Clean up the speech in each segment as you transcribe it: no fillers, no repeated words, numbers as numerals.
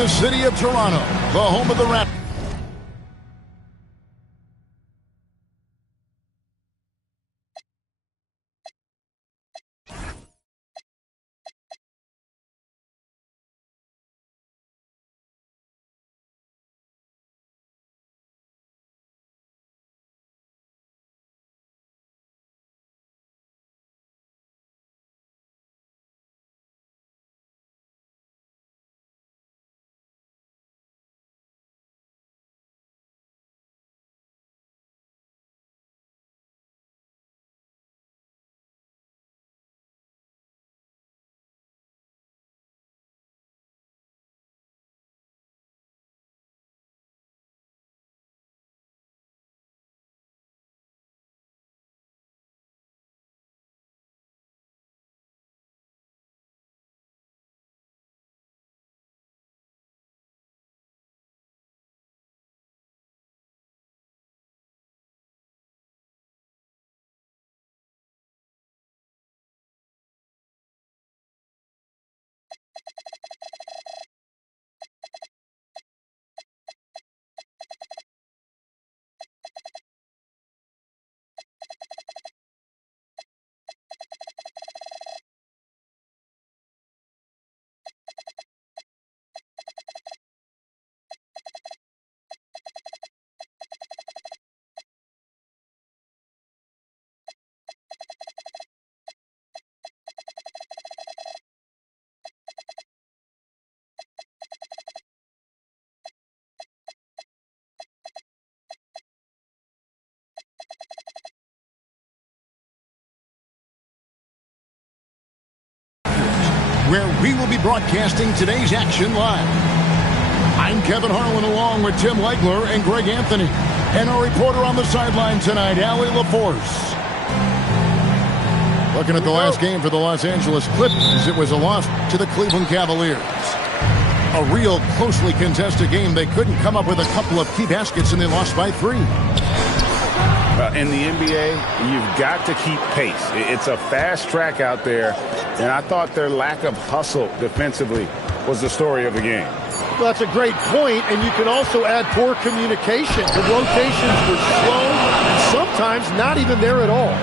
The city of Toronto, the home of the Raptors. Where we will be broadcasting today's action live. I'm Kevin Harlan along with Tim Legler and Greg Anthony. And our reporter on the sideline tonight, Allie LaForce. Looking at the last game for the Los Angeles Clippers, it was a loss to the Cleveland Cavaliers. A real closely contested game. They couldn't come up with a couple of key baskets and they lost by 3. In the NBA, you've got to keep pace. It's a fast track out there, and I thought their lack of hustle defensively was the story of the game. Well, that's a great point, and you can also add poor communication. The rotations were slow, and sometimes not even there at all.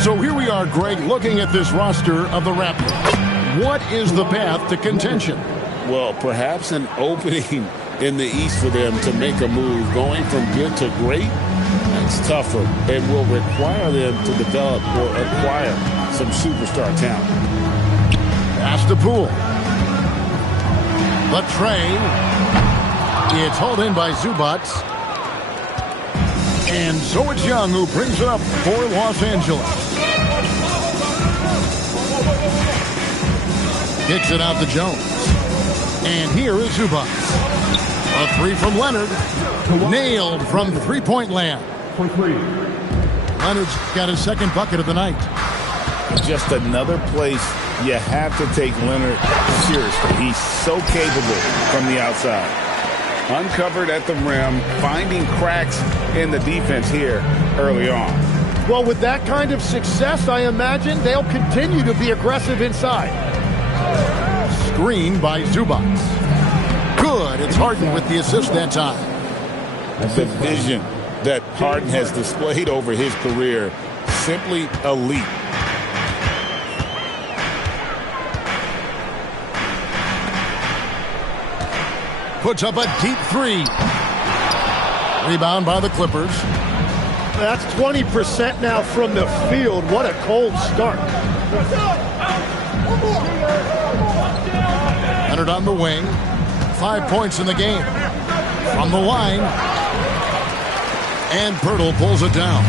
So here we are, Greg, looking at this roster of the Raptors. What is the path to contention? Well, perhaps an opening in the East for them to make a move. Going from good to great, that's tougher and will require them to develop or acquire some superstar talent. Pass to Poole. The train. It's hauled in by Zubac. And so it's Young who brings it up for Los Angeles. Kicks it out to Jones. And here is Zubac. A 3 from Leonard. Nailed from three-point land. Leonard's got his second bucket of the night. Just another place you have to take Leonard seriously. He's so capable from the outside. Uncovered at the rim, finding cracks in the defense here early on. Well, with that kind of success, I imagine they'll continue to be aggressive inside. Screen by Zubac. Good. It's Harden with the assist that time. The vision that Harden has displayed over his career, simply elite. Puts up a deep 3. Rebound by the Clippers. That's 20% now from the field. What a cold start. Leonard on the wing. 5 points in the game. From the line. And Pirtle pulls it down.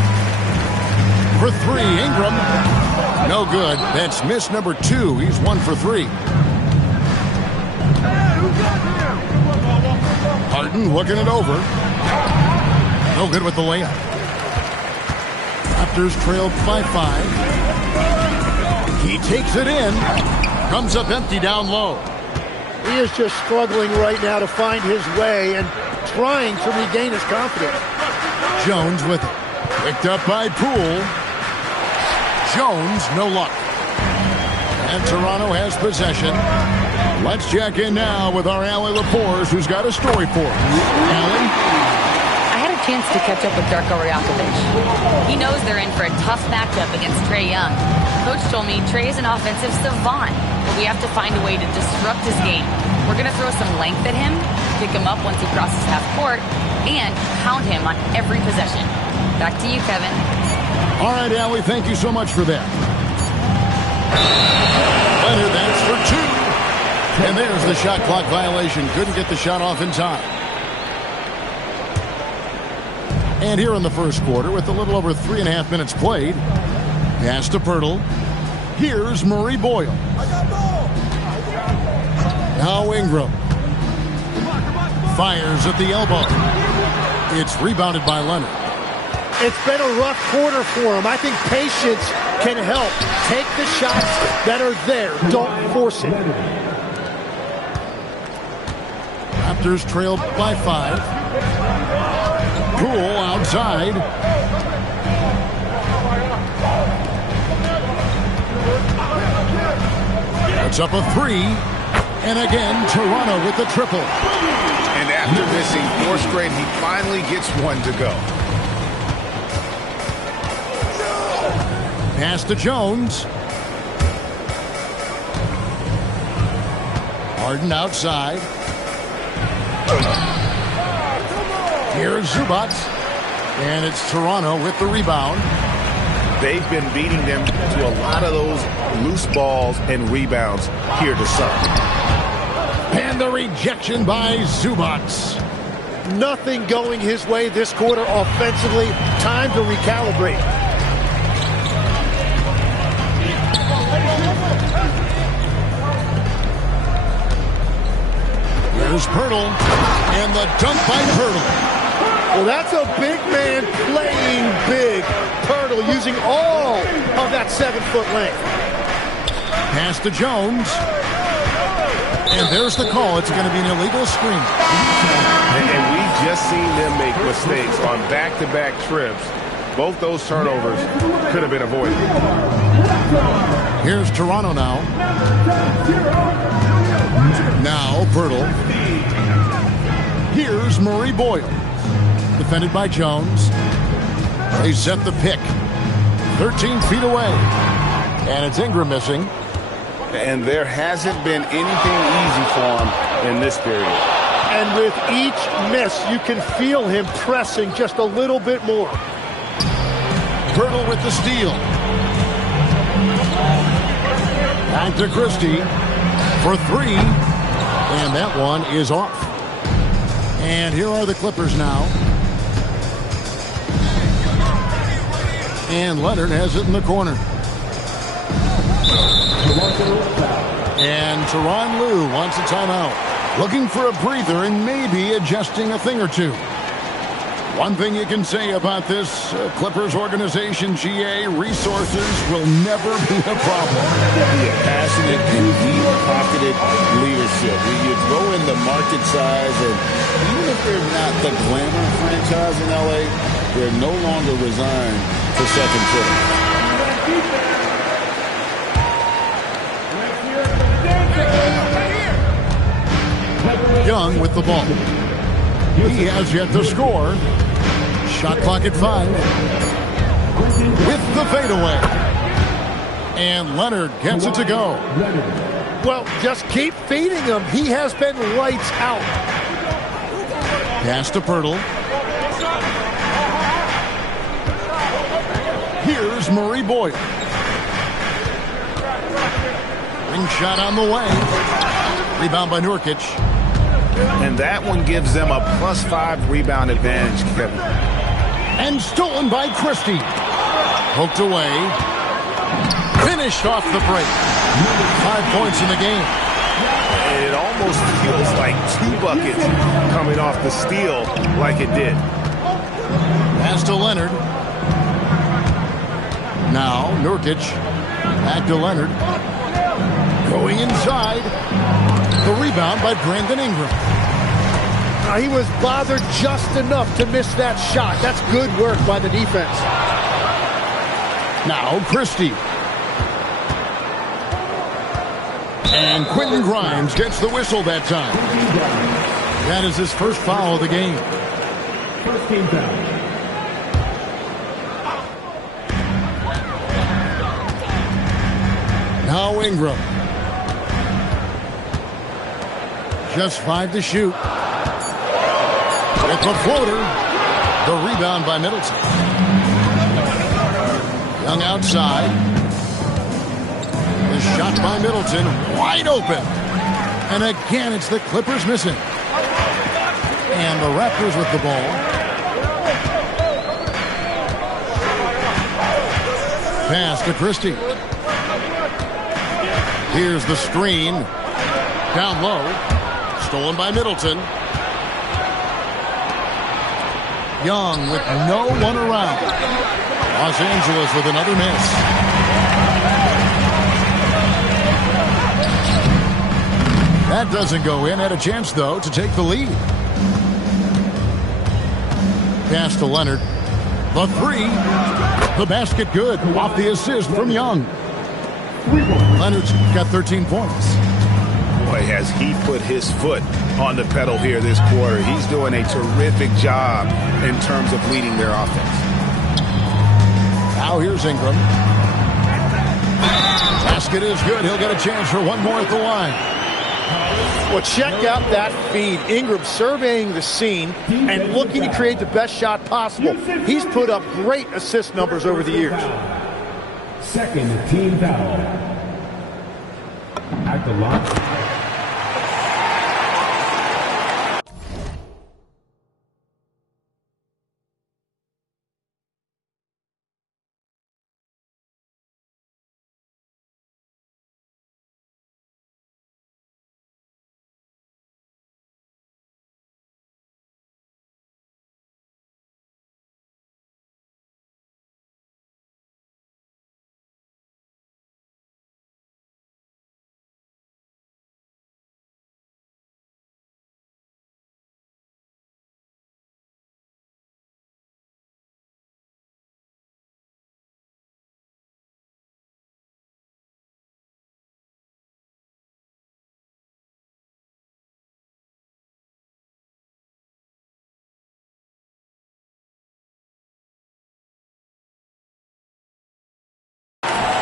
For 3, Ingram. No good. That's miss number 2. He's 1 for 3. Harden looking it over. No good with the layup. Raptors trailed by 5. He takes it in. Comes up empty down low. He is just struggling right now to find his way and trying to regain his confidence. Jones with it. Picked up by Poole. Jones, no luck. And Toronto has possession. Let's check in now with our Allie LaForce, who's got a story for us. Allie? I had a chance to catch up with Darko Rajakovic. He knows they're in for a tough matchup against Trae Young. Coach told me Trae is an offensive savant, but we have to find a way to disrupt his game. We're going to throw some length at him, pick him up once he crosses half court, and pound him on every possession. Back to you, Kevin. All right, Allie, thank you so much for that. Leonard, that's for two. And there's the shot clock violation. Couldn't get the shot off in time. And here in the first quarter, with a little over 3.5 minutes played, pass to Pirtle. Here's Murray Boyle. Now Ingram. Fires at the elbow. It's rebounded by Leonard. It's been a rough quarter for him. I think patience can help. Take the shots that are there. Don't force it. Raptors trailed by 5. Poole outside. It's up a 3. And again, Toronto with the triple. And after missing 4 straight, he finally gets one to go. Pass to Jones. Harden outside. Here's Zubac. And it's Toronto with the rebound. They've been beating them to a lot of those loose balls and rebounds here to start. And the rejection by Zubac. Nothing going his way this quarter offensively. Time to recalibrate. Here's Pirtle. And the dunk by Pirtle. Well, that's a big man playing big. Pirtle using all of that 7-foot length. Pass to Jones. And there's the call. It's going to be an illegal screen. And we've just seen them make mistakes on back-to-back trips. Both those turnovers could have been avoided. Here's Toronto now. Now Pirtle. Here's Murray Boyle. Defended by Jones. They set the pick. 13 feet away. And it's Ingram missing. And there hasn't been anything easy for him in this period. And with each miss, you can feel him pressing just a little bit more. Pirtle with the steal. Back to Christie for 3. And that one is off. And here are the Clippers now. And Leonard has it in the corner. And Tyronn Lue wants a timeout. Looking for a breather and maybe adjusting a thing or two. One thing you can say about this Clippers organization, GA, resources will never be a problem. Yeah, passionate and deep-pocketed leadership. You throw in the market size, and even if they're not the glamour franchise in LA, they're no longer resigned to second fiddle. Young with the ball. He has yet to score. Shot clock at 5. With the fadeaway. And Leonard gets it to go. Well, just keep feeding him. He has been lights out. Pass to Pirtle. Here's Murray Boyle. Ring shot on the way. Rebound by Nurkic. And that one gives them a +5 rebound advantage, Kevin. And stolen by Christie. Poked away. Finished off the break. 5 points in the game. And it almost feels like 2 buckets coming off the steal like it did. Pass to Leonard. Now Nurkic. Back to Leonard. Going inside. The rebound by Brandon Ingram. He was bothered just enough to miss that shot. That's good work by the defense. Now Christie. And Quentin Grimes gets the whistle that time. That is his first foul of the game. First team foul. Now Ingram. Just 5 to shoot. With the floater. The rebound by Middleton. Young outside. The shot by Middleton. Wide open. And again, it's the Clippers missing. And the Raptors with the ball. Pass to Christie. Here's the screen. Down low. Stolen by Middleton. Young with no one around. Los Angeles with another miss. That doesn't go in. Had a chance, though, to take the lead. Pass to Leonard. The three. The basket good. Off the assist from Young. Leonard's got 13 points. Boy, has he put his foot on the pedal here this quarter. He's doing a terrific job in terms of leading their offense. Now here's Ingram. Basket is good. He'll get a chance for one more at the line. Well, check out that feed. Ingram surveying the scene and looking to create the best shot possible. He's put up great assist numbers over the years. Second team foul. At the line.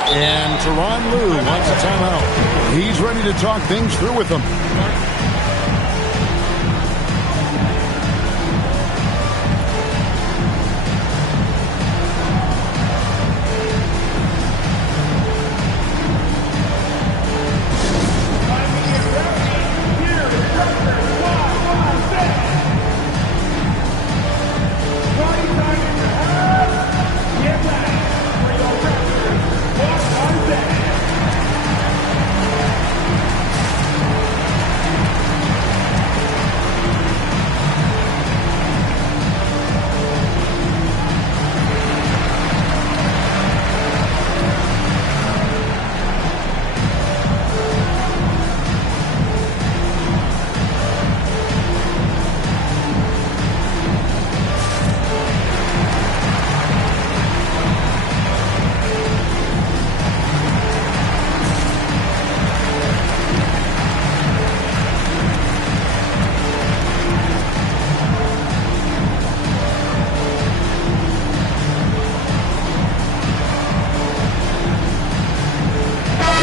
And Tyronn Lue wants a timeout. He's ready to talk things through with them.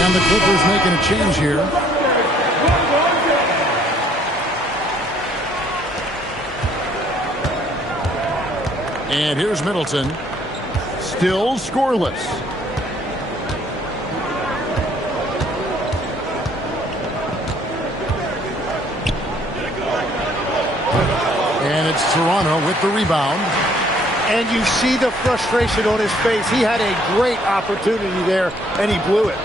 And the Clippers making a change here. And here's Middleton. Still scoreless. And it's Toronto with the rebound. And you see the frustration on his face. He had a great opportunity there, and he blew it.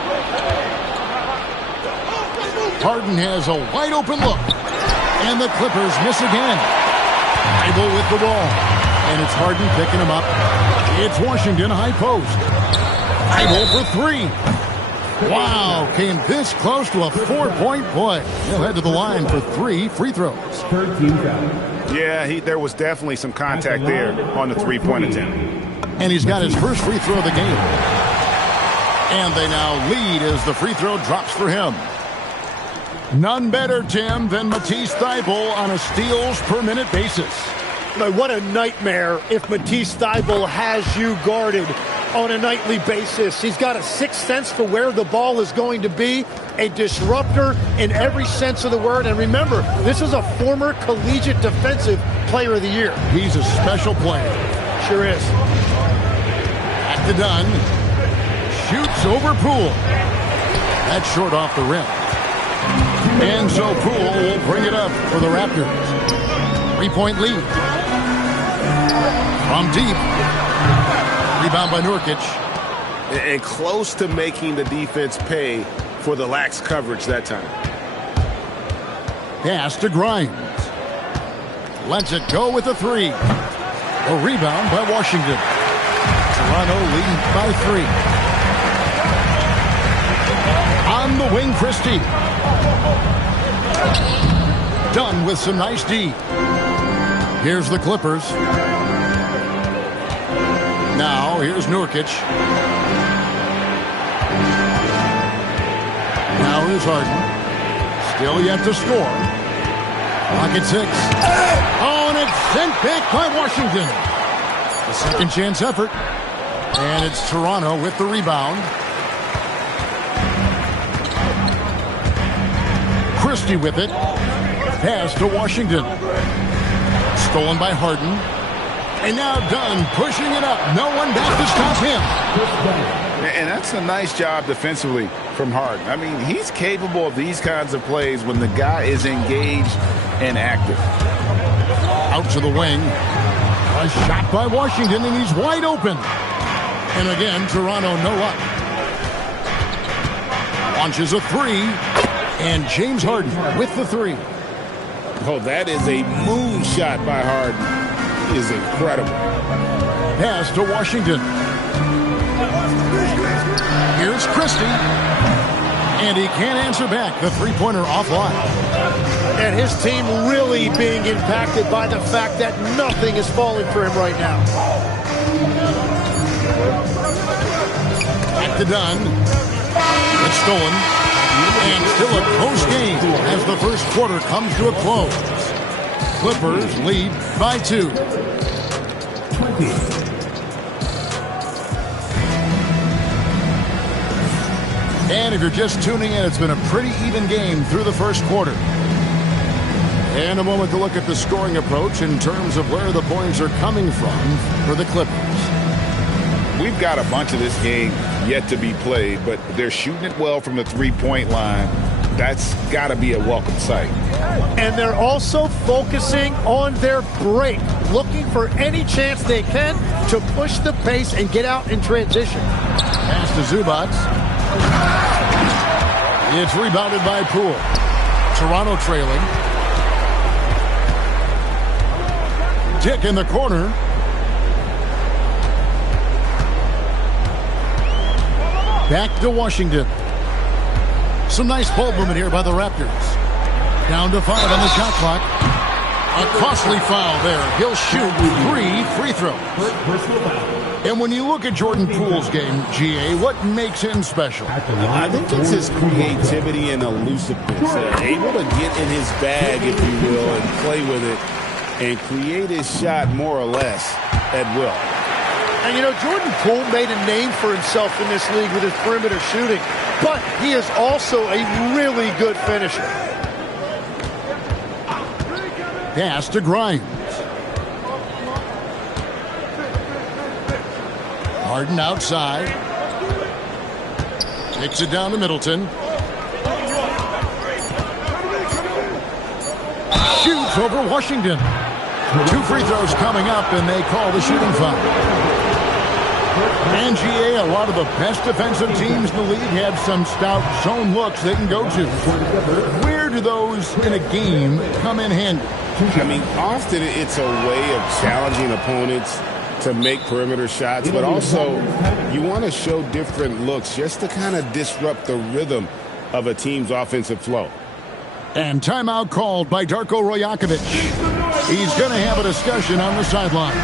Harden has a wide open look. And the Clippers miss again. Bible with the ball. And it's Harden picking him up. It's Washington high post. Bible for three. Wow, came this close to a 4-point play. He'll head to the line for 3 free throws. Third team foul. Yeah, there was definitely some contact there on the three-point attempt. And he's got his first free throw of the game. And they now lead as the free throw drops for him. None better, Tim, than Matisse Thybulle on a steals per minute basis. What a nightmare if Matisse Thybulle has you guarded on a nightly basis. He's got a sixth sense for where the ball is going to be, a disruptor in every sense of the word. And remember, this is a former collegiate defensive player of the year. He's a special player. Sure is. Back to Dunn. Shoots over Poole. That's short off the rim. And so Poole will bring it up for the Raptors. 3-point lead. From deep. Rebound by Nurkic. And close to making the defense pay for the lax coverage that time. Pass to Grimes. Lets it go with a three. A rebound by Washington. Toronto leading by 3. On the wing, Christie. Done with some nice D. Here's the Clippers. Now, here's Nurkic. Now here's Harden. Still yet to score. Clock at 6. Oh, and it's sent back by Washington. A second chance effort. And it's Toronto with the rebound. Christie with it. Pass to Washington. Stolen by Harden. And now Dunn pushing it up. No one back to stop him. And that's a nice job defensively from Harden. I mean, he's capable of these kinds of plays when the guy is engaged and active. Out to the wing. A shot by Washington, and he's wide open. And again, Toronto no up. Launches a three. And James Harden with the three. Oh, that is a moonshot by Harden. He is incredible. Pass to Washington. Here's Christie. And he can't answer back. The three-pointer offline. And his team really being impacted by the fact that nothing is falling for him right now. Back to Dunn. It's stolen. And still a close game as the first quarter comes to a close. Clippers lead by 2. 20. And if you're just tuning in, it's been a pretty even game through the first quarter. And a moment to look at the scoring approach in terms of where the points are coming from for the Clippers. We've got a bunch of this game yet to be played, but they're shooting it well from the three-point line. That's got to be a welcome sight. And they're also focusing on their break, looking for any chance they can to push the pace and get out in transition. Pass to Zubac. It's rebounded by Poole. Toronto trailing. Tick in the corner. Back to Washington. Some nice ball movement here by the Raptors. Down to 5 on the shot clock. A costly foul there. He'll shoot 3 free throws. And when you look at Jordan Poole's game, GA, what makes him special? I think it's his creativity and elusiveness. Able to get in his bag, if you will, and play with it and create his shot more or less at will. And, you know, Jordan Poole made a name for himself in this league with his perimeter shooting, but he is also a really good finisher. Pass to Grimes. Harden outside. Takes it down to Middleton. Shoots over Washington. 2 free throws coming up, and they call the shooting foul. And GA, a lot of the best defensive teams in the league have some stout zone looks they can go to. Where do those in a game come in handy? I mean, often it's a way of challenging opponents to make perimeter shots, but also you want to show different looks just to kind of disrupt the rhythm of a team's offensive flow. And timeout called by Darko Rajakovic. He's going to have a discussion on the sideline.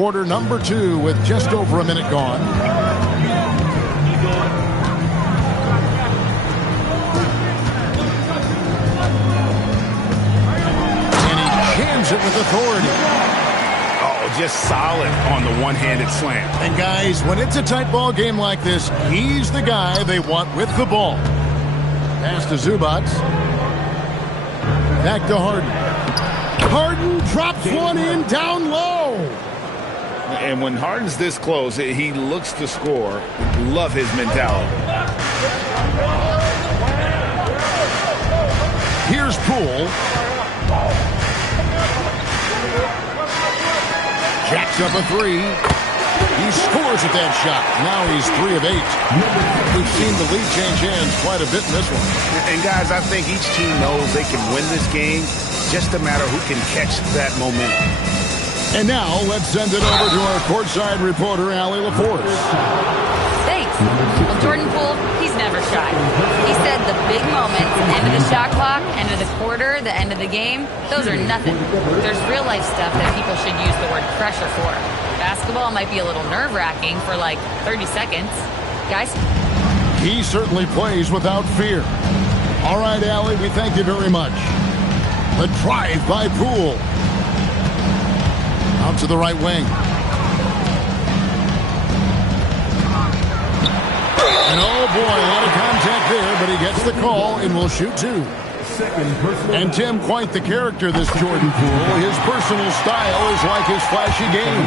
quarter number 2 with just over a minute gone. And he jams it with authority. Oh, just solid on the one-handed slam. And guys, when it's a tight ball game like this, he's the guy they want with the ball. Pass to Zubac. Back to Harden. Harden drops one in down low. And when Harden's this close, he looks to score. Love his mentality. Here's Poole. Jacks up a 3. He scores with that shot. Now he's 3 of 8. We've seen the lead change hands quite a bit in this one. And guys, I think each team knows they can win this game. Just a matter who can catch that momentum. And now let's send it over to our courtside reporter, Allie LaForce. Thanks. Well, Jordan Poole, he's never shy. He said the big moments, end of the shot clock, end of the quarter, the end of the game, those are nothing. There's real life stuff that people should use the word pressure for. Basketball might be a little nerve-wracking for like 30 seconds. Guys? He certainly plays without fear. All right, Allie, we thank you very much. The drive by Poole. Out to the right wing. And oh boy, a lot of contact there, but he gets the call and will shoot 2. And Tim, quite the character, this Jordan Poole. His personal style is like his flashy game.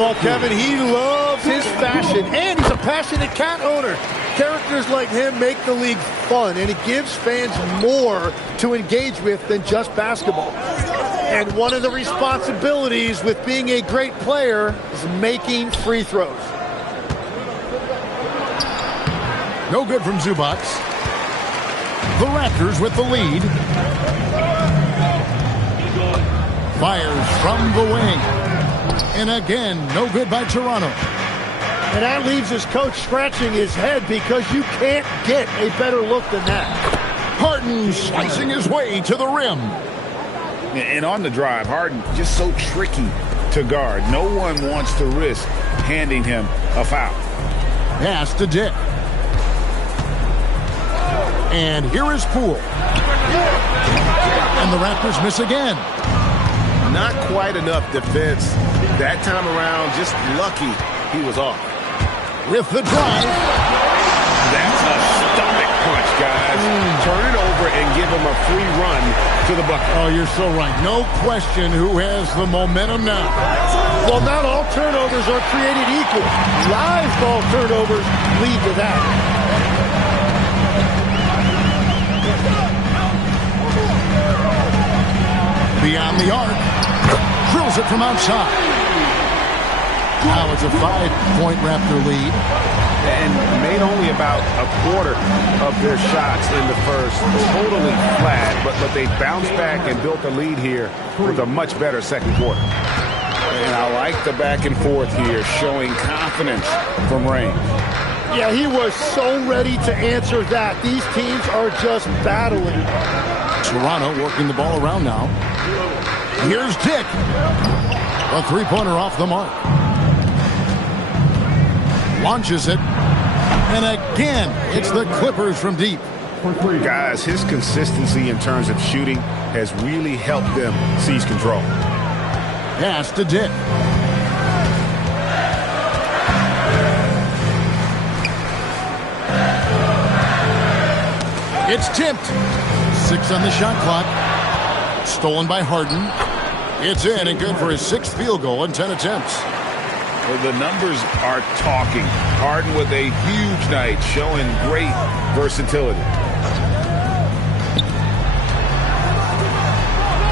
Well, Kevin, he loves his fashion, and he's a passionate cat owner. Characters like him make the league fun, and it gives fans more to engage with than just basketball. And one of the responsibilities with being a great player is making free throws. No good from Zubac. The Raptors with the lead. Fires from the wing. And again, no good by Toronto. And that leaves his coach scratching his head because you can't get a better look than that. Harden slicing his way to the rim. And on the drive, Harden just so tricky to guard. No one wants to risk handing him a foul. Pass to Dick. And here is Poole. And the Raptors miss again. Not quite enough defense. That time around, just lucky he was off. With the drive. That's a stomach punch, guys. Turn it over and give him a free run to the bucket. Oh, you're so right. No question who has the momentum now. Well, not all turnovers are created equal. Live ball turnovers lead to that. Beyond the arc. Drills it from outside. Now it's a 5-point Raptor lead. And made only about a quarter of their shots in the first. Totally flat, but they bounced back and built a lead here with a much better second quarter. And I like the back and forth here, showing confidence from range. Yeah, he was so ready to answer that. These teams are just battling. Toronto working the ball around now. Here's Dick. A 3-pointer off the mark. Launches it. And again, it's the Clippers from deep. Guys, his consistency in terms of shooting has really helped them seize control. Pass to Dick. It's tipped. 6 on the shot clock. Stolen by Harden. It's in and good for his 6th field goal in 10 attempts. Well, the numbers are talking. Harden with a huge night, showing great versatility.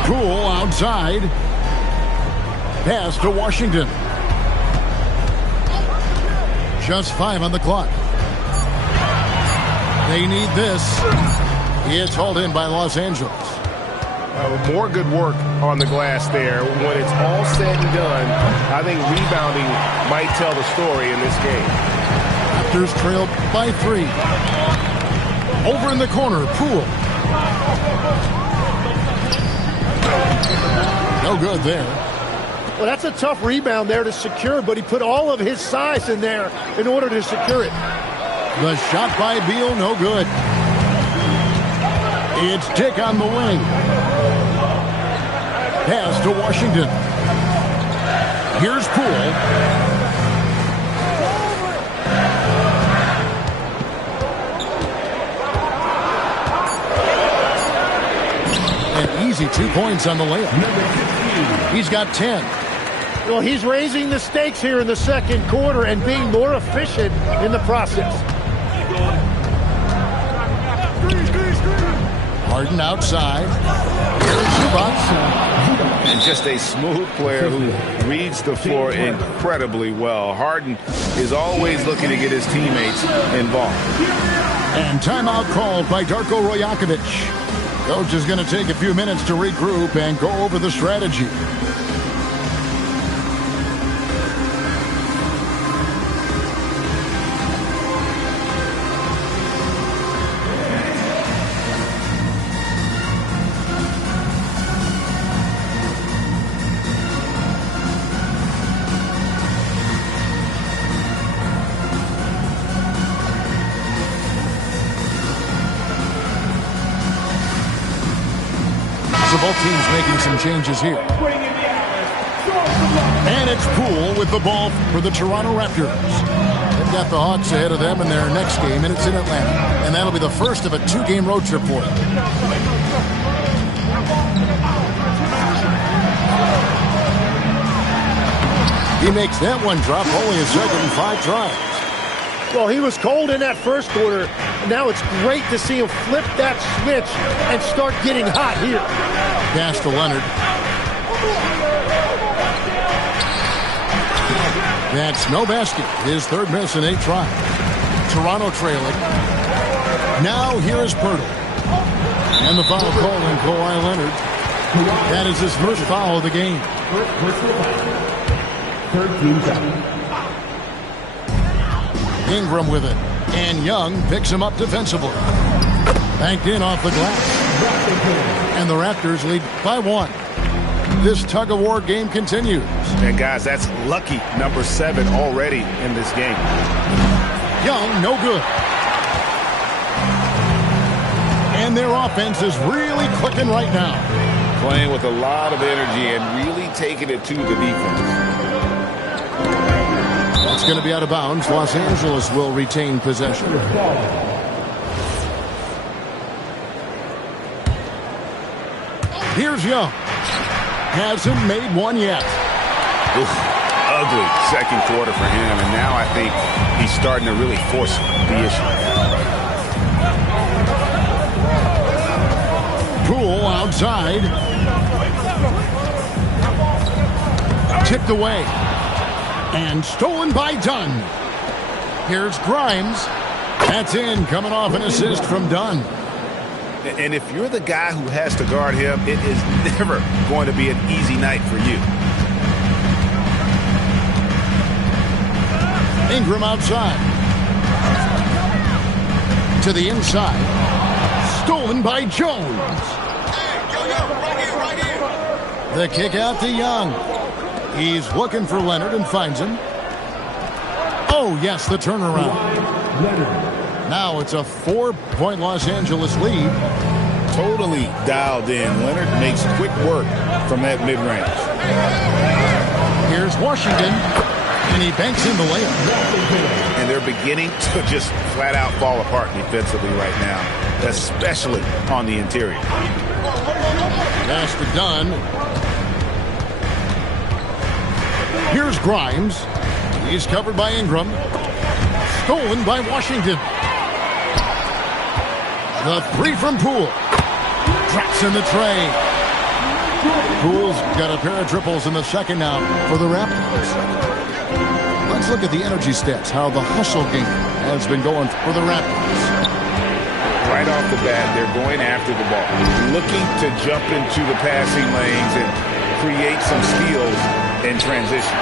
Poole outside. Pass to Washington. Just 5 on the clock. They need this. It's hauled in by Los Angeles. More good work on the glass there. When it's all said and done, I think rebounding might tell the story in this game. Raptors trail by 3. Over in the corner, Poole. No good there. Well, that's a tough rebound there to secure, but he put all of his size in there in order to secure it. The shot by Beal, no good. It's Dick on the wing. Pass to Washington. Here's Poole. An easy 2 points on the layup. He's got 10. Well, he's raising the stakes here in the second quarter and being more efficient in the process. Harden outside. Here's Zubac. And just a smooth player who reads the floor incredibly well. Harden is always looking to get his teammates involved. And timeout called by Darko Rajakovic. Coach is going to take a few minutes to regroup and go over the strategy. Both teams making some changes here. And it's Poole with the ball for the Toronto Raptors. They've got the Hawks ahead of them in their next game, and it's in Atlanta. And that'll be the first of a 2-game road trip for them. He makes that one drop, only a second and 5 tries. Well, he was cold in that first quarter. Now it's great to see him flip that switch and start getting hot here. Pass to Leonard. That's no basket. His third miss in 8 tries. Toronto trailing. Now here is Pirtle. And the foul call on Kawhi Leonard. That is his first foul of the game. Third team foul. Ingram with it. And Young picks him up defensively. Banked in off the glass. And the Raptors lead by 1. This tug-of-war game continues. And guys, that's lucky number 7 already in this game. Young, no good. And their offense is really clicking right now. Playing with a lot of energy and really taking it to the defense. It's going to be out of bounds. Los Angeles will retain possession. Here's Young. Hasn't made one yet. Oof, ugly second quarter for him, and now I think he's starting to really force the issue. Poole outside. Tipped away. And stolen by Dunn. Here's Grimes. That's in, coming off an assist from Dunn. And if you're the guy who has to guard him, it is never going to be an easy night for you. Ingram outside. To the inside. Stolen by Jones. The kick out to Young. He's looking for Leonard and finds him. Oh, yes, the turnaround. Now it's a 4-point Los Angeles lead. Totally dialed in. Leonard makes quick work from that mid-range. Here's Washington, and he banks in the layup. And they're beginning to just flat out fall apart defensively right now, especially on the interior. Pass to Dunn. Here's Grimes. He's covered by Ingram. Stolen by Washington. The 3 from Poole. Drops in the tray. Poole's got a pair of triples in the second now for the Raptors. Let's look at the energy stats, how the hustle game has been going for the Raptors. Right off the bat, they're going after the ball, looking to jump into the passing lanes and create some steals in transition.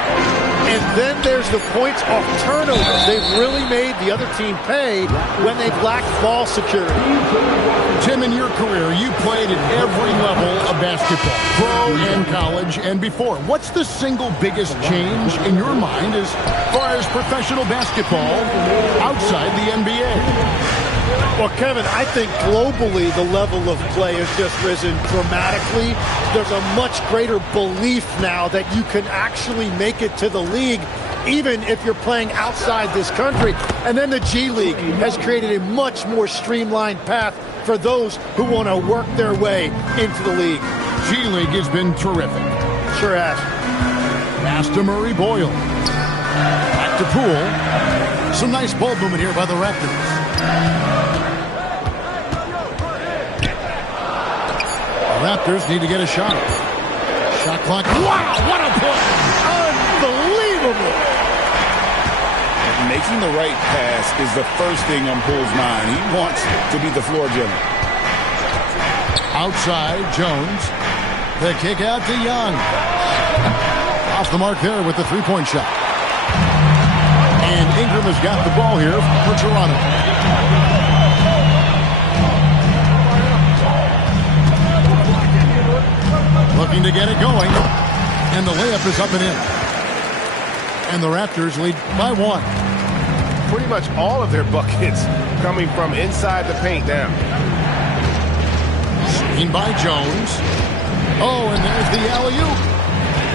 And then there's the points off turnovers. They've really made the other team pay when they've lacked ball security. Tim, in your career, you played at every level of basketball, pro and college and before. What's the single biggest change in your mind as far as professional basketball outside the NBA? Well, Kevin, I think globally the level of play has just risen dramatically. There's a much greater belief now that you can actually make it to the league, even if you're playing outside this country. And then the G League has created a much more streamlined path for those who want to work their way into the league. G League has been terrific. Sure has. Pass to Murray Boyle. Back to Poole. Some nice ball movement here by the Raptors. Raptors need to get a shot. Shot clock. Wow, what a play! Unbelievable! Making the right pass is the first thing on Poole's mind. He wants to be the floor general. Outside, Jones. The kick out to Young. Off the mark there with the three-point shot. And Ingram has got the ball here for Toronto. Looking to get it going. And the layup is up and in. And the Raptors lead by one. Pretty much all of their buckets coming from inside the paint down. Screen by Jones. Oh, and there's the alley-oop.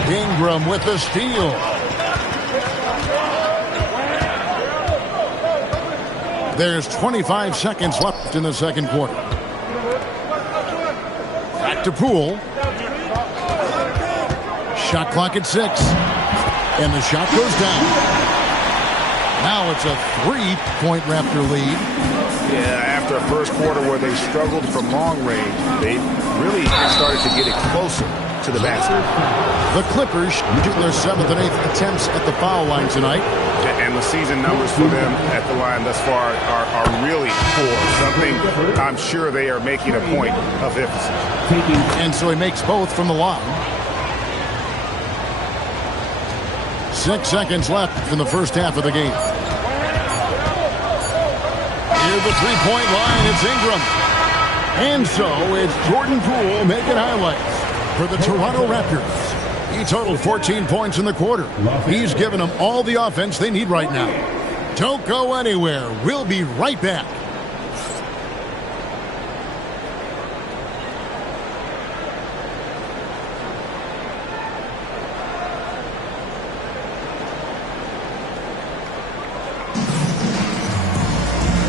Ingram with the steal. There's 25 seconds left in the second quarter. Back to Poole. Shot clock at 6. And the shot goes down. Now it's a 3-point Raptor lead. Yeah, after a first quarter where they struggled from long range, they really started to get it closer to the basket. The Clippers shooting their 7th and 8th attempts at the foul line tonight. And the season numbers for them at the line thus far are really poor. Something I'm sure they are making a point of emphasis. And so he makes both from the line. 6 seconds left in the first half of the game. Near the three-point line, it's Ingram. And so it's Jordan Poole making highlights for the Toronto Raptors. He totaled 14 points in the quarter. He's given them all the offense they need right now. Don't go anywhere. We'll be right back.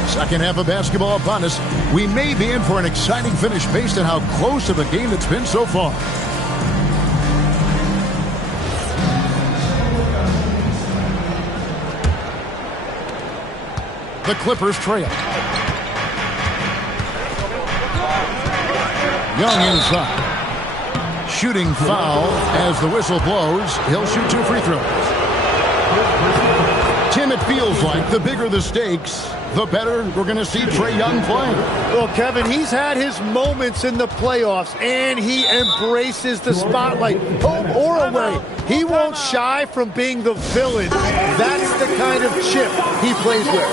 Second half of basketball upon us. We may be in for an exciting finish based on how close of a game it's been so far. The Clippers trail. Young inside. Shooting foul as the whistle blows. He'll shoot 2 free throws. Tim, it feels like the bigger the stakes, the better we're going to see Trae Young play. Well, Kevin, he's had his moments in the playoffs, and he embraces the spotlight, home or away. He won't shy from being the villain. That's the kind of chip he plays with.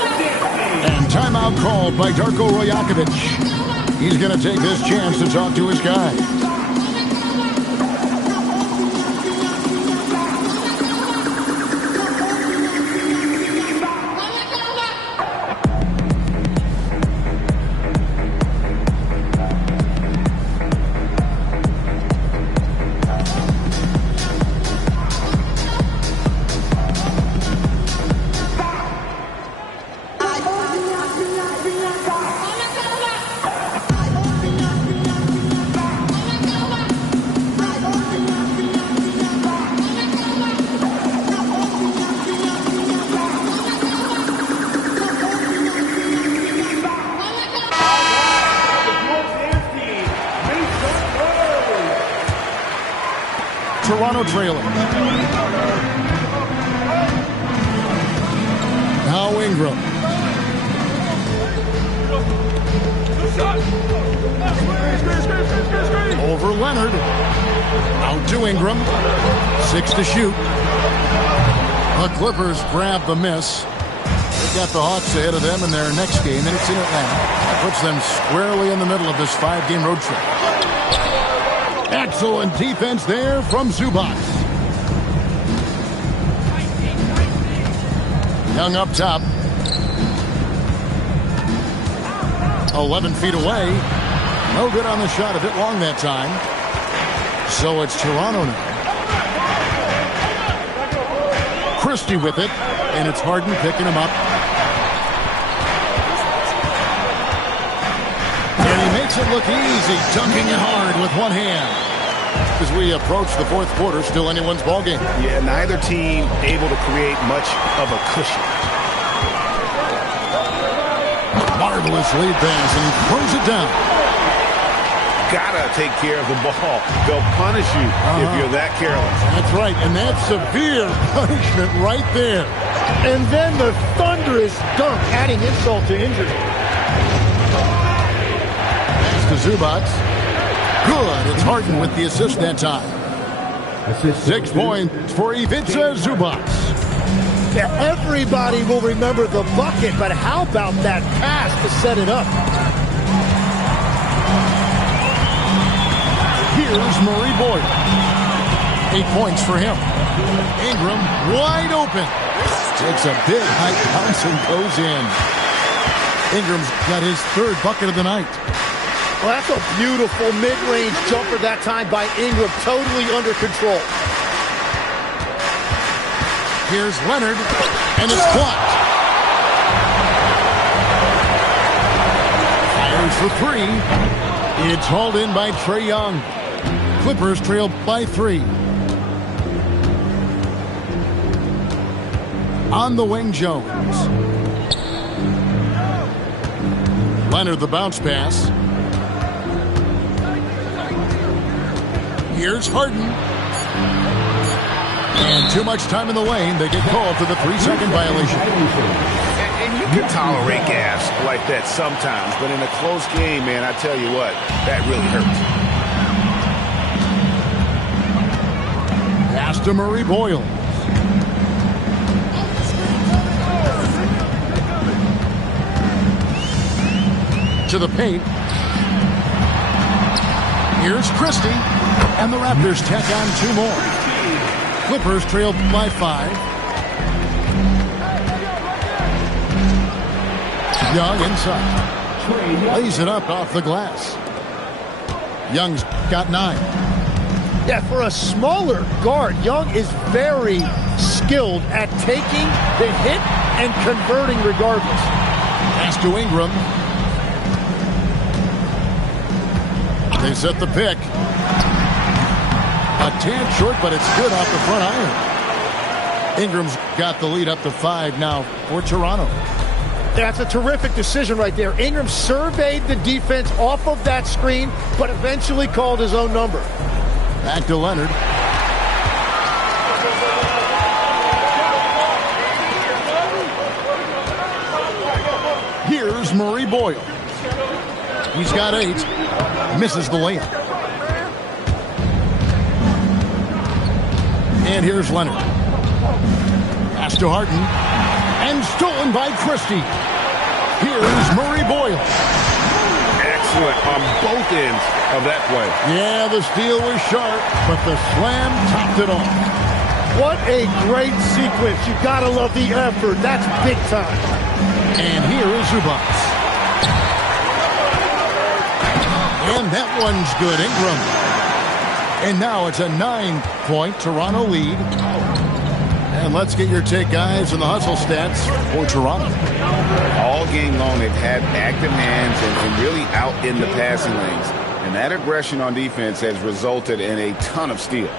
And timeout called by Darko Rajakovic. He's going to take this chance to talk to his guy. Toronto trailing. Now Ingram. Over Leonard. Out to Ingram. 6 to shoot. The Clippers grab the miss. They've got the Hawks ahead of them in their next game, and it's in Atlanta. That puts them squarely in the middle of this 5-game road trip. Excellent defense there from Zubac. Young up top. 11 feet away. No good on the shot. A bit long that time. So it's Toronto now. Christie with it. And it's Harden picking him up. And he makes it look easy. Dunking it hard with one hand. As we approach the fourth quarter, still anyone's ballgame. Yeah, neither team able to create much of a cushion. Marvelous lead pass, and he throws it down. Gotta take care of the ball. They'll punish you if you're that careless. That's right, and that's severe punishment right there. And then the thunderous dunk, adding insult to injury. Pass to Zubac. Good. It's Harden with the assist that time. 6 points for Ivica Zubac. Yeah, everybody will remember the bucket, but how about that pass to set it up? Here's Murray Boyle. 8 points for him. Ingram wide open. Takes a big high bounce and goes in. Ingram's got his 3rd bucket of the night. Well, that's a beautiful mid-range jumper that time by Ingram, totally under control. Here's Leonard, and it's blocked. Fires for 3. It's hauled in by Trae Young. Clippers trail by 3. On the wing, Jones. Leonard, the bounce pass. Here's Harden. And too much time in the lane. They get called for the 3-second violation. And you can tolerate gaffes like that sometimes, but in a close game, man, I tell you what, that really hurts. Pass to Murray Boyle. To the paint. Here's Christie. And the Raptors tack on 2 more. Clippers trail by 5. Young inside. Lays it up off the glass. Young's got 9. Yeah, for a smaller guard, Young is very skilled at taking the hit and converting regardless. Pass to Ingram. They set the pick. A tad short, but it's good off the front iron. Ingram's got the lead up to 5 now for Toronto. That's a terrific decision right there. Ingram surveyed the defense off of that screen, but eventually called his own number. Back to Leonard. Here's Murray Boyle. He's got 8. Misses the layup. And here's Leonard. Pass to Harden. And stolen by Christie. Here's Murray Boyle. Excellent on both ends of that play. Yeah, the steal was sharp, but the slam topped it off. What a great sequence. You gotta love the effort. That's big time. And here is Zubac. And that one's good. Ingram. And now it's a 9-point Toronto lead. And let's get your take, guys, on the hustle stats for Toronto. All game long, they've had active hands and really out in the passing lanes. And that aggression on defense has resulted in a ton of steals.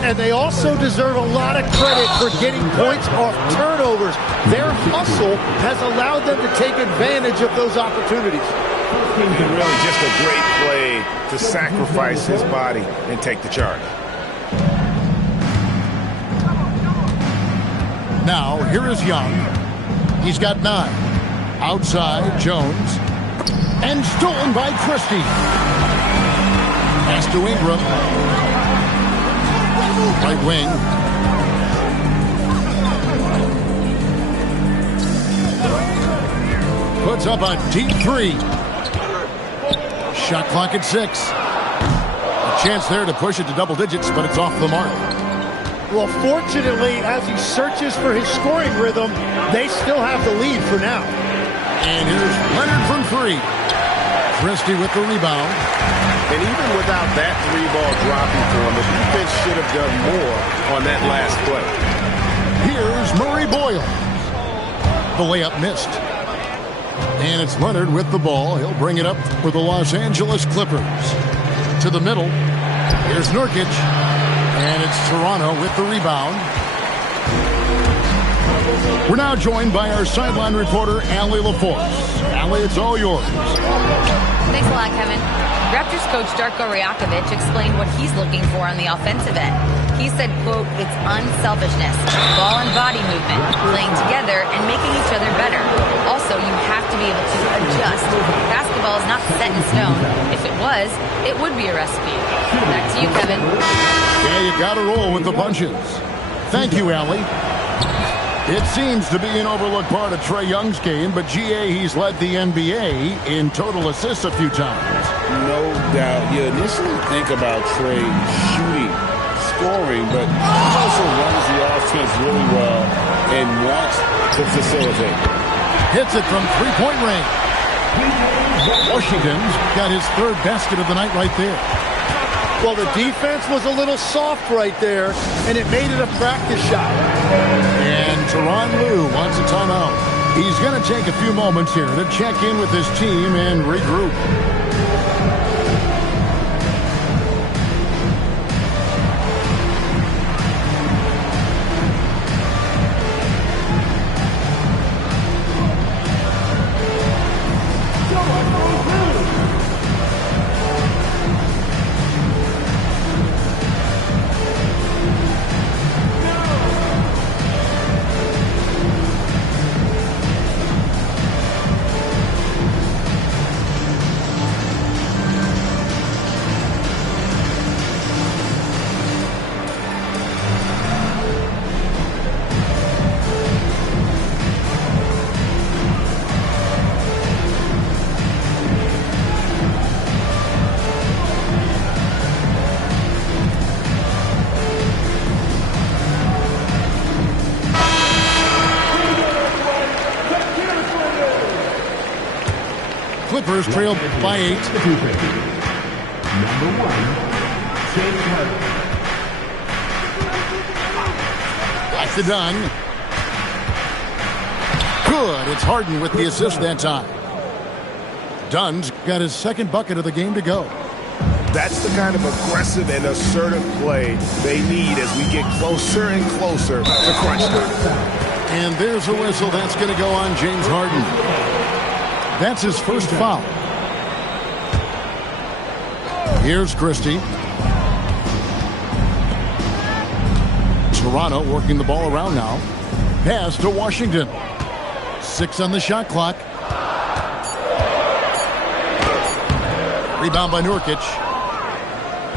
And they also deserve a lot of credit for getting points off turnovers. Their hustle has allowed them to take advantage of those opportunities. And really just a great play to sacrifice his body and take the charge. Now, here is Young. He's got 9. Outside, Jones. And stolen by Christie. Pass to Ingram. Right wing. puts up a deep three. Shot clock at 6. A chance there to push it to double digits, but it's off the mark. Well, fortunately, as he searches for his scoring rhythm, they still have the lead for now. And here's Leonard from 3. Christie with the rebound. And even without that 3-ball dropping for him, the defense should have done more on that last play. Here's Murray Boyle. The layup missed. And it's Leonard with the ball. He'll bring it up for the Los Angeles Clippers. To the middle. Here's Nurkic. And it's Toronto with the rebound. We're now joined by our sideline reporter, Allie LaForce. Allie, it's all yours. Thanks a lot, Kevin. Raptors coach Darko Rajakovic explained what he's looking for on the offensive end. He said, quote, it's unselfishness, ball and body movement, playing together and making each other better. Also, you have to be able to adjust. Basketball is not set in stone. If it was, it would be a recipe. Back to you, Kevin. Yeah, you got to roll with the punches. Thank you, Allie. It seems to be an overlooked part of Trae Young's game, but GA, he's led the NBA in total assists a few times. No doubt. You initially think about Trae shooting, scoring, but he also runs the offense really well and wants to facilitate. Hits it from three-point range. Washington's got his third basket of the night right there. Well, the defense was a little soft right there, and it made it a practice shot. And Tyronn Lue wants a timeout. He's going to take a few moments here to check in with his team and regroup. Clippers trail by 8. Number 1, James Harden. Back to Dunn. Good. It's Harden with the assist that time. Dunn's got his second bucket of the game to go. That's the kind of aggressive and assertive play they need as we get closer and closer to crunch time. And there's a whistle. That's going to go on James Harden. That's his first foul. Here's Christie. Toronto working the ball around now. Pass to Washington. 6 on the shot clock. Rebound by Nurkic.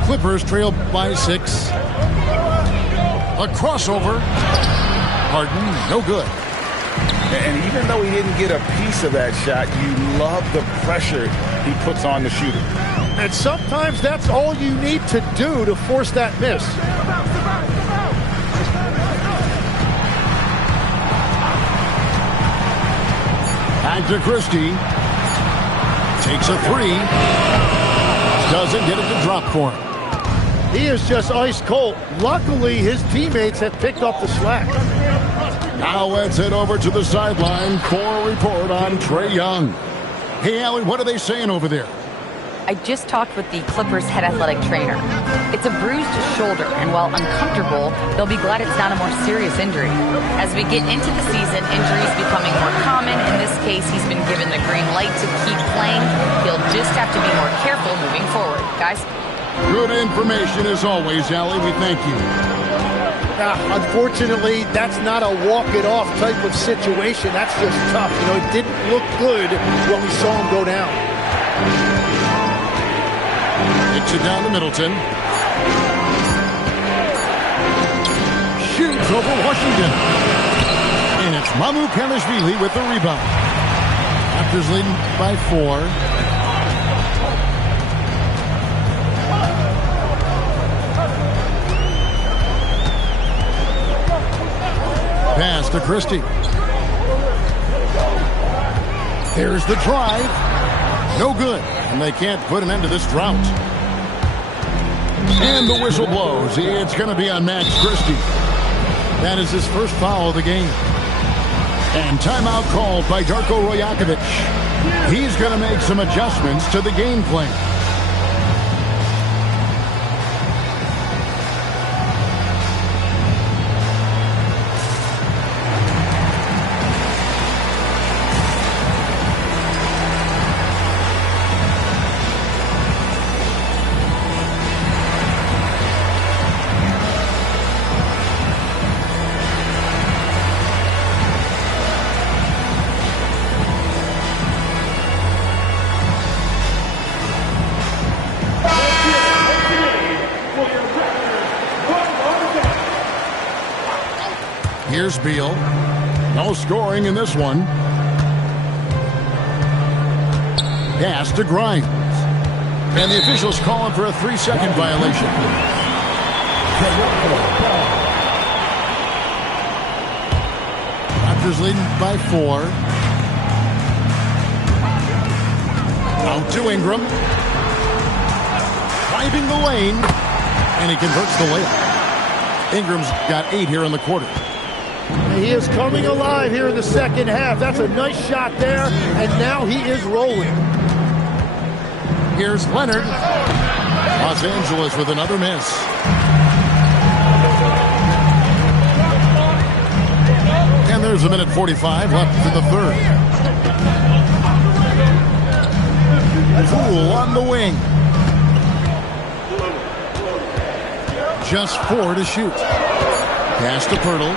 Clippers trail by 6. A crossover. Harden, no good. And even though he didn't get a piece of that shot, you love the pressure he puts on the shooter. And sometimes that's all you need to do to force that miss. Back to Christie. Takes a 3. Doesn't get it to drop for him. He is just ice cold. Luckily, his teammates have picked up the slack. Now let's head over to the sideline for a report on Trae Young. Hey, Allie, what are they saying over there? I just talked with the Clippers head athletic trainer. It's a bruised shoulder, and while uncomfortable, they'll be glad it's not a more serious injury. As we get into the season, injuries becoming more common. In this case, he's been given the green light to keep playing. He'll just have to be more careful moving forward. Guys? Good information as always, Allie. We thank you. Unfortunately, that's not a walk-it-off type of situation. That's just tough. You know, it didn't look good when we saw him go down. Kicks it down to Middleton. Shoots over Washington. And it's Mamu Kelishvili with the rebound. Raptors leading by 4. Pass to Christie. Here's the drive. No good. And they can't put an end to this drought. And the whistle blows. It's going to be on Max Christie. That is his first foul of the game. And timeout called by Darko Rajakovic. He's going to make some adjustments to the game plan. Here's Beal. No scoring in this one. Pass to Grimes. And the officials calling for a 3-second violation. Raptors leading by 4. Out to Ingram. Driving the lane. And he converts the layup. Ingram's got 8 here in the quarter. He is coming alive here in the second half. That's a nice shot there, and now he is rolling. Here's Leonard. Los Angeles with another miss. And there's 1:45 left in the third. Poole on the wing. Just 4 to shoot. Pass to Pirtle.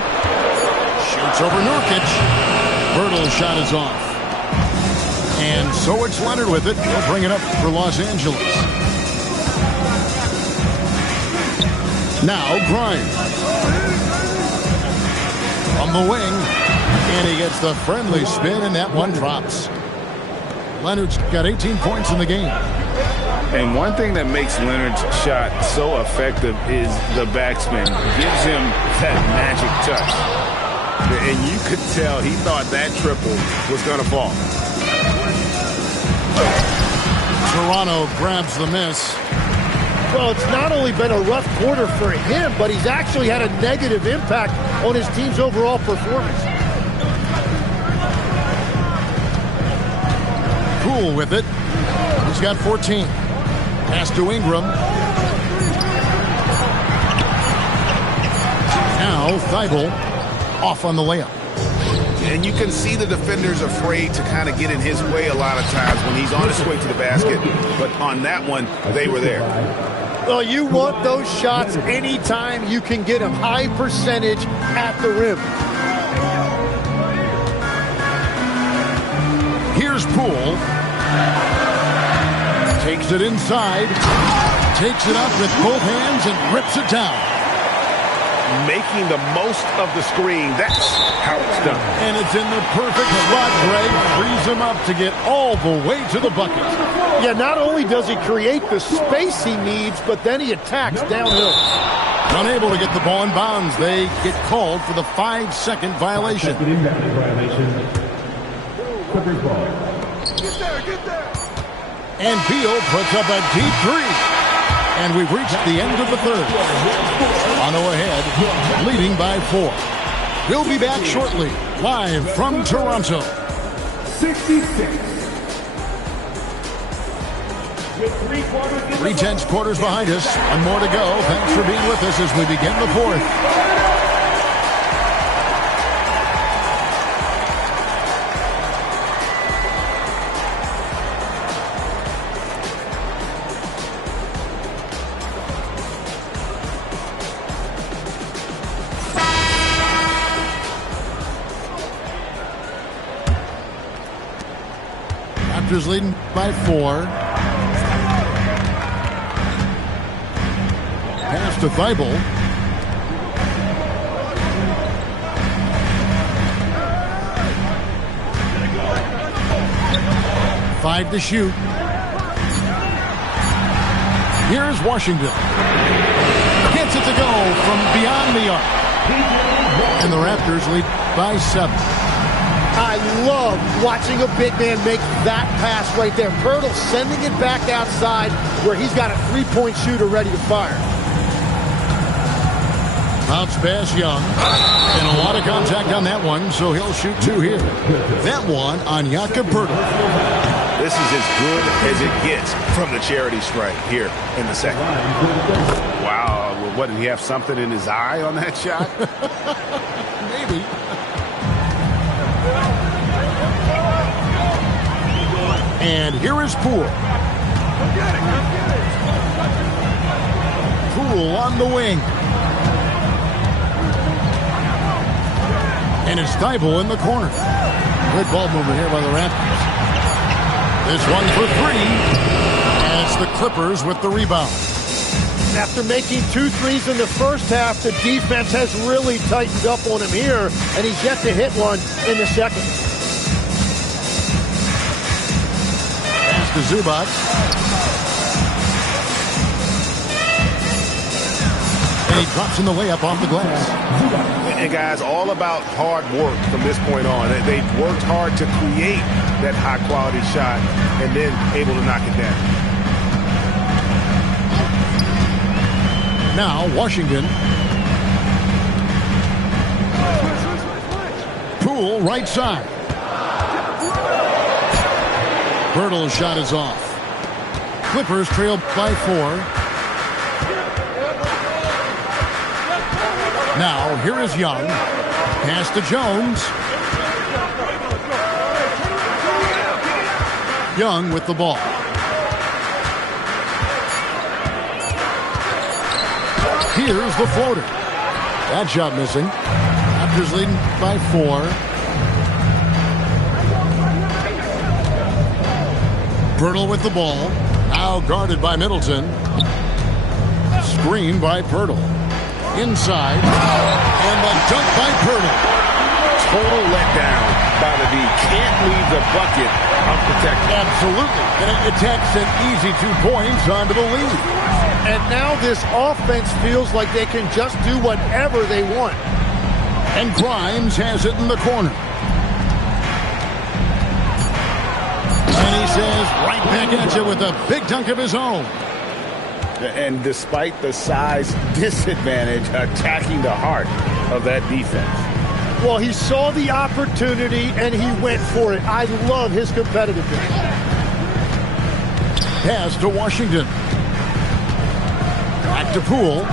Shoots over Nurkic. Pirtle's shot is off. And so it's Leonard with it. He'll bring it up for Los Angeles. Now Grimes. On the wing. And he gets the friendly spin, and that one drops. Leonard's got 18 points in the game. And one thing that makes Leonard's shot so effective is the backspin. Gives him that magic touch. And you could tell he thought that triple was going to fall. Toronto grabs the miss. Well, it's not only been a rough quarter for him, but he's actually had a negative impact on his team's overall performance. Poole with it. He's got 14. Pass to Ingram. Now Thibault off on the layup. And you can see the defenders afraid to kind of get in his way a lot of times when he's on his way to the basket. But on that one, they were there. Well, you want those shots anytime you can get them high percentage at the rim. Here's Poole. Takes it inside. Takes it up with both hands and rips it down. Making the most of the screen. That's how it's done. And it's in the perfect spot. Greg frees him up to get all the way to the bucket. Yeah, not only does he create the space he needs, but then he attacks downhill. Unable to get the ball in bounds. They get called for the 5-second violation. And Beal puts up a deep three. And we've reached the end of the third. Toronto ahead, leading by 4. We'll be back shortly, live from Toronto. 66. 3 tenths quarters behind us. One more to go. Thanks for being with us as we begin the fourth. Raptors leading by 4. Pass to Thibault. 5 to shoot. Here's Washington. Gets it to go from beyond the arc. And the Raptors lead by 7. I love watching a big man make that pass right there. Pirtle sending it back outside where he's got a three-point shooter ready to fire. Bounce pass Young. And a lot of contact on that one, so he'll shoot 2 here. That one on Jakob Pirtle. This is as good as it gets from the charity stripe here in the second. Wow. What, did he have something in his eye on that shot? Maybe. And here is Poole. Poole on the wing. And it's Thibault in the corner. Good ball movement here by the Raptors. This one for 3. And it's the Clippers with the rebound. After making 2 threes in the first half, the defense has really tightened up on him here, and he's yet to hit one in the second. Pass to Zubac. And he drops in the layup off the glass. And guys, all about hard work from this point on. They've worked hard to create that high-quality shot and then able to knock it down. Now, Washington. Poole, right side. Pirtle's shot is off. Clippers trail by 4. Now, here is Young. Pass to Jones. Young with the ball. Here's the floater. That shot missing. Raptors leading by 4. Pirtle with the ball. Now guarded by Middleton. Screen by Pirtle. Inside. And the dunk by Pirtle. Total letdown by the D. Can't leave the bucket unprotected. Absolutely. And it takes an easy 2 points onto the lead. And now this offense feels like they can just do whatever they want. And Grimes has it in the corner. And he says right back at you with a big dunk of his own. And despite the size disadvantage, attacking the heart of that defense. Well, he saw the opportunity and he went for it. I love his competitiveness. Pass to Washington. Back to Poole.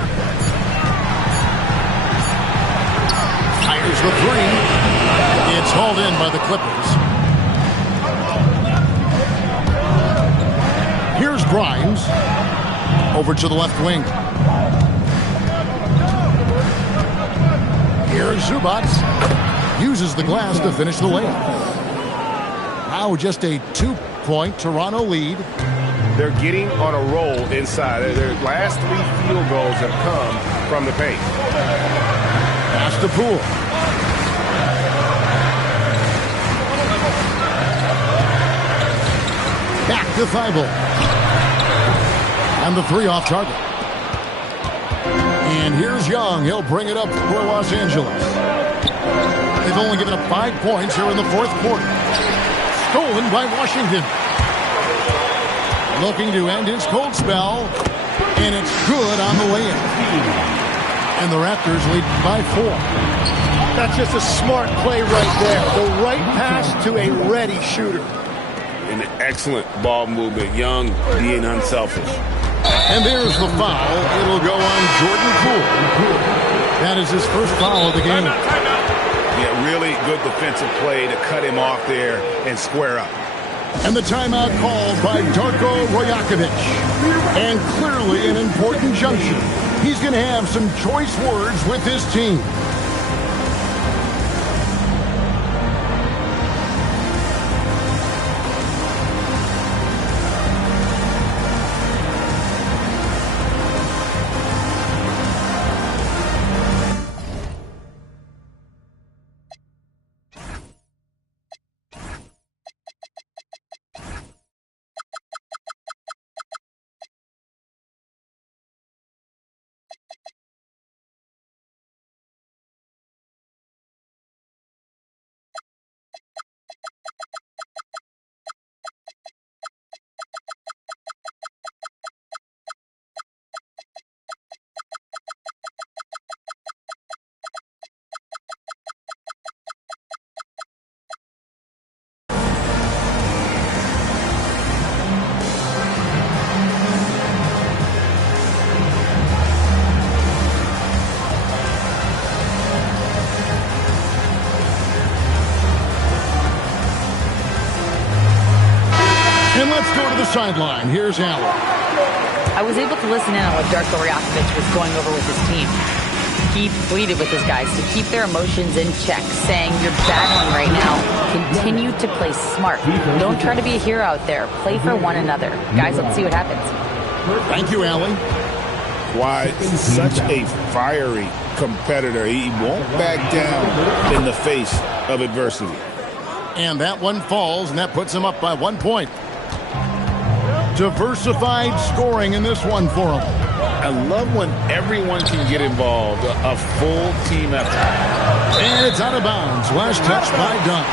Fires the 3. It's hauled in by the Clippers. Here's Grimes. Over to the left wing. Here's Zubac. Uses the glass to finish the layup. Now just a 2-point Toronto lead. They're getting on a roll inside. Their last 3 field goals have come from the paint. Pass to Poole. Back to Thibault. And the 3 off target. And here's Young. He'll bring it up for Los Angeles. They've only given up 5 points here in the 4th quarter. Stolen by Washington. Looking to end his cold spell. And it's good on the way in. And the Raptors lead by 4. That's just a smart play right there. The right pass to a ready shooter. An excellent ball movement. Young being unselfish. And there's the foul. It'll go on Jordan Poole. That is his first foul of the game. Yeah, really good defensive play to cut him off there and square up. And the timeout called by Darko Rajakovic. And clearly an important junction. He's going to have some choice words with his team. sideline. Here's Allen. I was able to listen in on what Darko Rajakovic was going over with his team. He pleaded with his guys to keep their emotions in check, saying, "You're battling right now. Continue to play smart. Don't try to be a hero out there. Play for one another." Guys, let's see what happens. Thank you, Allen. Why, such a fiery competitor. He won't back down in the face of adversity. And that one falls, and that puts him up by 1 point. Diversified scoring in this one for him. I love when everyone can get involved, a full team effort. And it's out of bounds. Last touch by Dunn.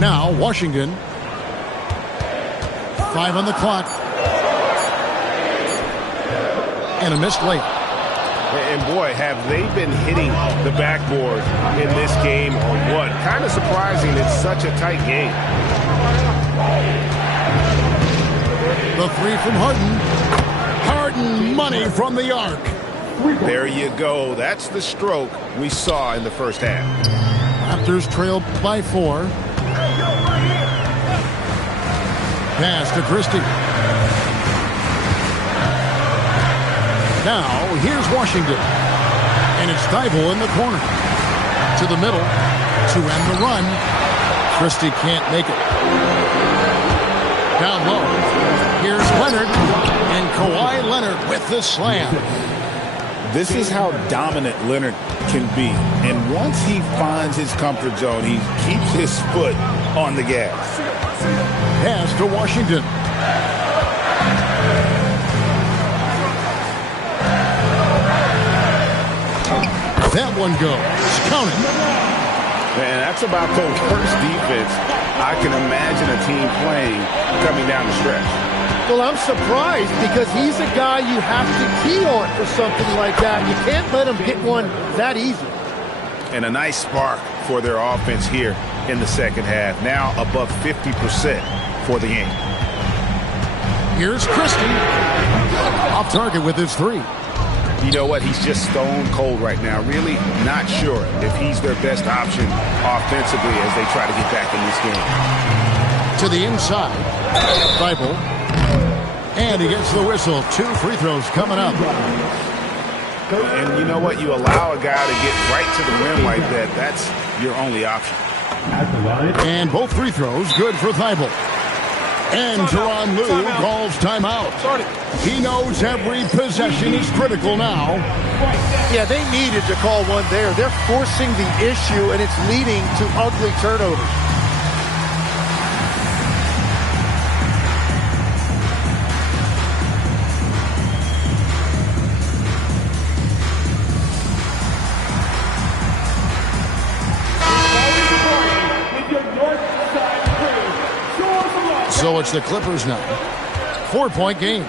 Now, Washington. 5 on the clock. And a missed late. And boy, have they been hitting the backboard in this game or what? Kind of surprising. It's such a tight game. The three from Harden. Harden money from the arc. There you go. That's the stroke we saw in the first half. Raptors trailed by 4. Pass to Christie. Now, here's Washington. And it's Thibault in the corner. To the middle. To end the run. Christie can't make it. Down low. Here's Leonard. And Kawhi Leonard with the slam. This is how dominant Leonard can be. And once he finds his comfort zone, he keeps his foot on the gas. Pass to Washington. That one goes. Count it. And that's about the worst defense I can imagine a team playing coming down the stretch. Well, I'm surprised because he's a guy you have to key on for something like that. You can't let him get one that easy. And a nice spark for their offense here in the second half. Now above 50% for the game. Here's Christie. Off target with his 3. You know what? He's just stone cold right now. Really not sure if he's their best option offensively as they try to get back in this game. To the inside. Thibault. And he gets the whistle. 2 free throws coming up. And you know what? You allow a guy to get right to the rim like that. That's your only option. And both free throws good for Thibault. And Tyronn Lue calls timeout. He knows every possession is critical now. Yeah, they needed to call one there. They're forcing the issue, and it's leading to ugly turnovers. So it's the Clippers now. 4-point game.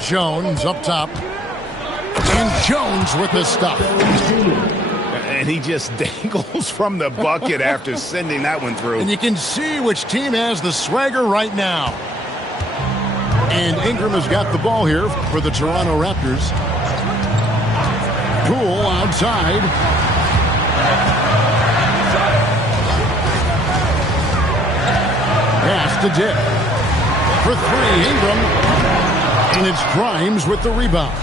Jones up top. And Jones with the stop. And he just dangles from the bucket after sending that one through. And you can see which team has the swagger right now. And Ingram has got the ball here for the Toronto Raptors. Poole outside. Pass to Dick. For 3, Ingram. And it's Grimes with the rebound.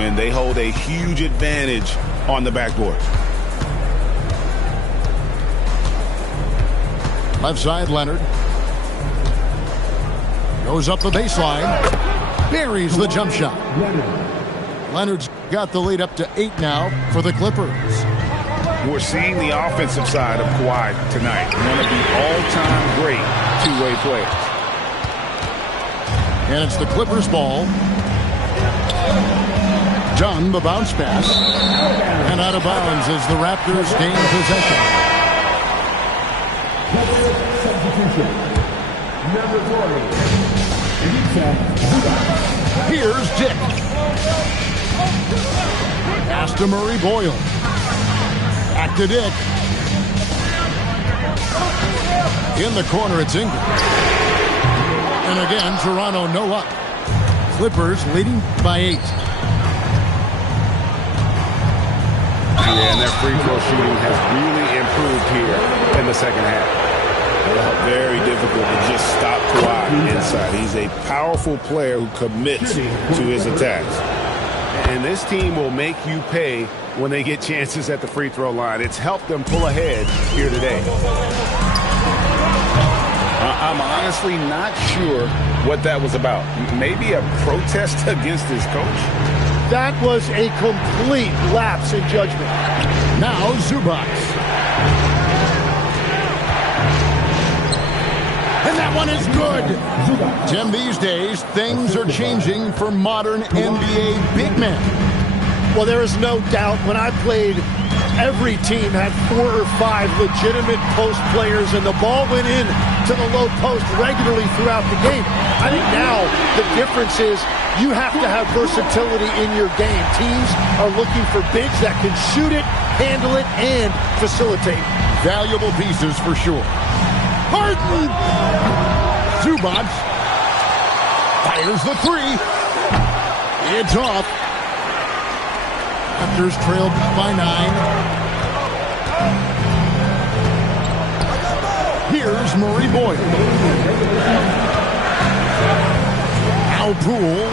And they hold a huge advantage on the backboard. Left side, Leonard. Goes up the baseline. Buries the jump shot. Leonard's got the lead up to 8 now for the Clippers. We're seeing the offensive side of Kawhi tonight. One of the all-time great two-way players. And it's the Clippers' ball. Dunn, the bounce pass. And out of bounds as the Raptors gain possession. Here's Dick. Pass to Murray Boyle. Back to Dick. In the corner, it's Ingram. And again, Toronto no up. Clippers leading by 8. Yeah, and their free throw shooting has really improved here in the second half. Very difficult to just stop Kawhi inside. He's a powerful player who commits to his attacks. And this team will make you pay when they get chances at the free throw line. It's helped them pull ahead here today. I'm honestly not sure what that was about. Maybe a protest against his coach? That was a complete lapse in judgment. Now Zubac. And that one is good. Tim, these days, things are changing for modern NBA big men. Well, there is no doubt when I played, every team had 4 or 5 legitimate post players, and the ball went in to the low post regularly throughout the game. I think now the difference is you have to have versatility in your game. Teams are looking for bigs that can shoot it, handle it, and facilitate. Valuable pieces for sure. Harden! Zubac fires the 3. It's off. Raptors trailed by 9. Here's Murray Boyd. Now Poole.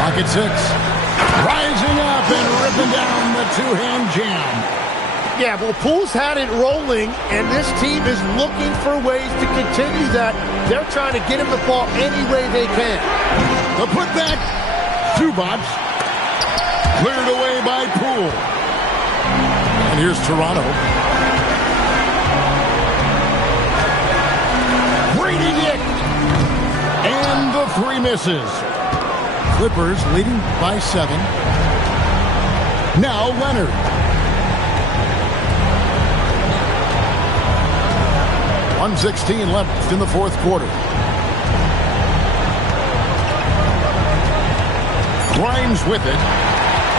Pocket 6. Rising up and ripping down the 2-hand jam. Yeah, well, Poole's had it rolling, and this team is looking for ways to continue that. They're trying to get him the ball any way they can. The putback. Zubac. Cleared away by Poole. And here's Toronto. Brady Dick. And the 3 misses. Clippers leading by 7. Now Leonard. .116 left in the 4th quarter. Grimes with it.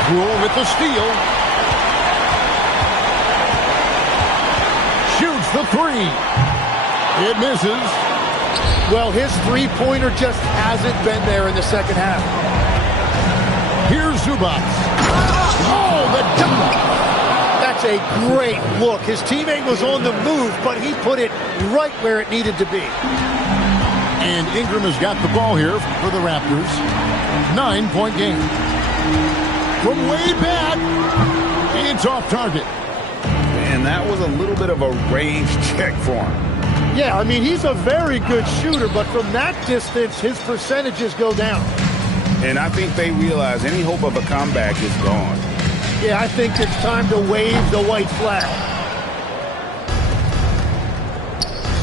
Poole with the steal. Shoots the 3. It misses. Well, his three-pointer just hasn't been there in the second half. Here's Zubac. Oh, the dunk. That's a great look. His teammate was on the move, but he put it right where it needed to be. And Ingram has got the ball here for the Raptors. 9-point game. From way back, it's off target. And that was a little bit of a range check for him. Yeah, I mean, he's a very good shooter, but from that distance, his percentages go down. And I think they realize any hope of a comeback is gone. Yeah, I think it's time to wave the white flag.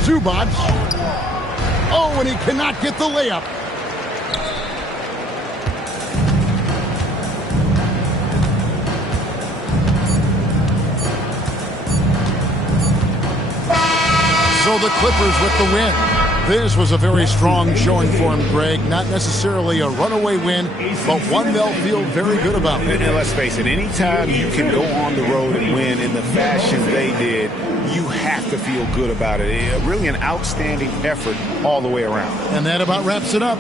Zubac. Oh, and he cannot get the layup. So the Clippers with the win. This was a very strong showing for him, Greg. Not necessarily a runaway win, but one they'll feel very good about. And let's face it, anytime you can go on the road and win in the fashion they did, you have to feel good about it. Really an outstanding effort all the way around. And that about wraps it up.